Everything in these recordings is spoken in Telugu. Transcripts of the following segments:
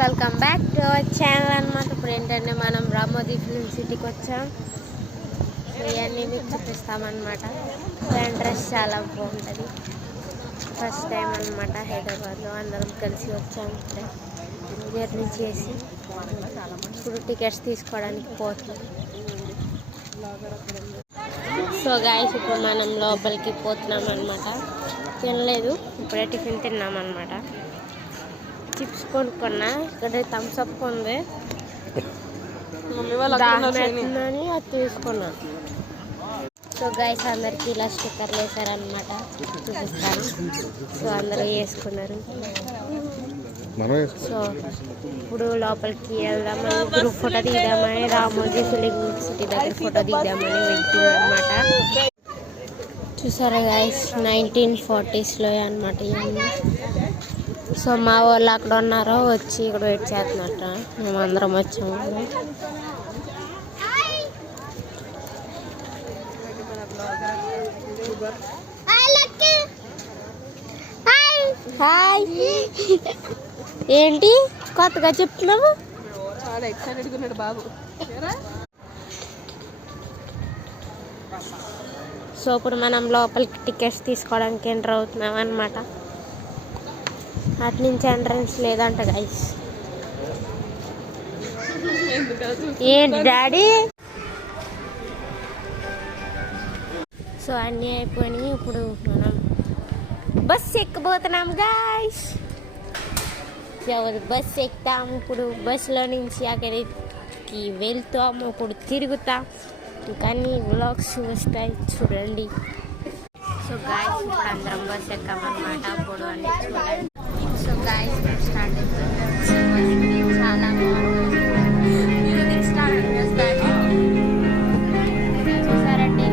Welcome back to our channel అనమాట. ఇప్పుడు ఏంటంటే మనం రామోజీ ఫిల్మ్ సిటీకి వచ్చాం. ఇవన్నీ మీకు చూపిస్తామన్నమాట. డ్రెస్ చాలా బాగుంటుంది. ఫస్ట్ టైం అనమాట హైదరాబాద్లో అందరం కలిసి వచ్చాం. ఇప్పుడే జర్నీ చేసి ఇప్పుడు టికెట్స్ తీసుకోవడానికి పోతున్నాం. సో గాయస్ ఇప్పుడు మనం లోపలికి పోతున్నాం అనమాట. తినలేదు, ఇప్పుడే టిఫిన్ తిన్నామన్నమాట. చిప్స్ కొనుక్కున్నా, ఇక్కడ థమ్స్అప్ ఉంది అని అది తీసుకున్నా. సో గైస్ అందరికి ఇలా స్టిక్కర్లు వేసారనమాట, చూపిస్తాను. సో అందరూ వేసుకున్నారు. సో ఇప్పుడు లోపలికి వెళ్దామని, గ్రూప్ ఫోటో తీద్దామని, రామోజీ ఫిలిం సిటీ దగ్గర ఫోటో తీద్దామని వెళ్తుంది అనమాట. చూసారా గైస్, 1940s అనమాట ఇవన్నీ. సో మా వాళ్ళు అక్కడ ఉన్నారో వచ్చి ఇక్కడ వెయిట్ చేస్తున్నట్ట. మేము అందరం వచ్చాము. హాయ్, ఏంటి కొత్తగా చెప్తున్నావు? చాలా ఎక్సైటెడ్గా ఉన్నాడు బాబు. సో ఇప్పుడు మనం లోపలికి టికెట్స్ తీసుకోవడానికి ఎంటర్ అవుతున్నాం అనమాట. అటు నుంచి ఎంట్రన్స్ లేదంట గైస్. ఏంటి డాడీ? సో అన్నీ అయిపోయినాయి. ఇప్పుడు మనం బస్ ఎక్కబోతున్నాం గైస్. బస్ ఎక్కుతాము. ఇప్పుడు బస్సులో నుంచి అక్కడికి వెళ్తాము. ఇప్పుడు తిరుగుతాం. కానీ వ్లాగ్స్ వస్తాయి చూడండి. సో గాయస్ ఇప్పుడు అందరం బస్ ఎక్కామన్నమాట. అప్పుడు అన్నీ చూడండి. సో గాయస్ స్టార్ట్ అయిపోయింది. చాలా బాగుంది. మ్యూజిక్ స్టార్ట్ చూసారండి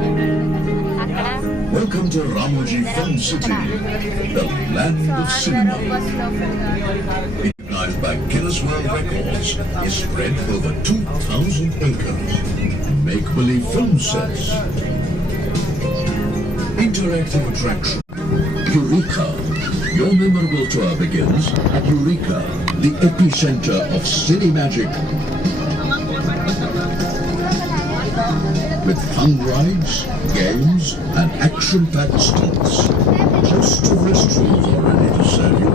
అక్కడ. Welcome to Ramoji Film City, the land of cinema. Recognized by Guinness World Records, is spread over 2,000 acres. Make-believe film sets, interactive attraction. Eureka! Your memorable tour begins at Eureka, the epicenter of city magic. With fun rides, games, and action-packed stunts. Hosts of restaurants are ready to serve you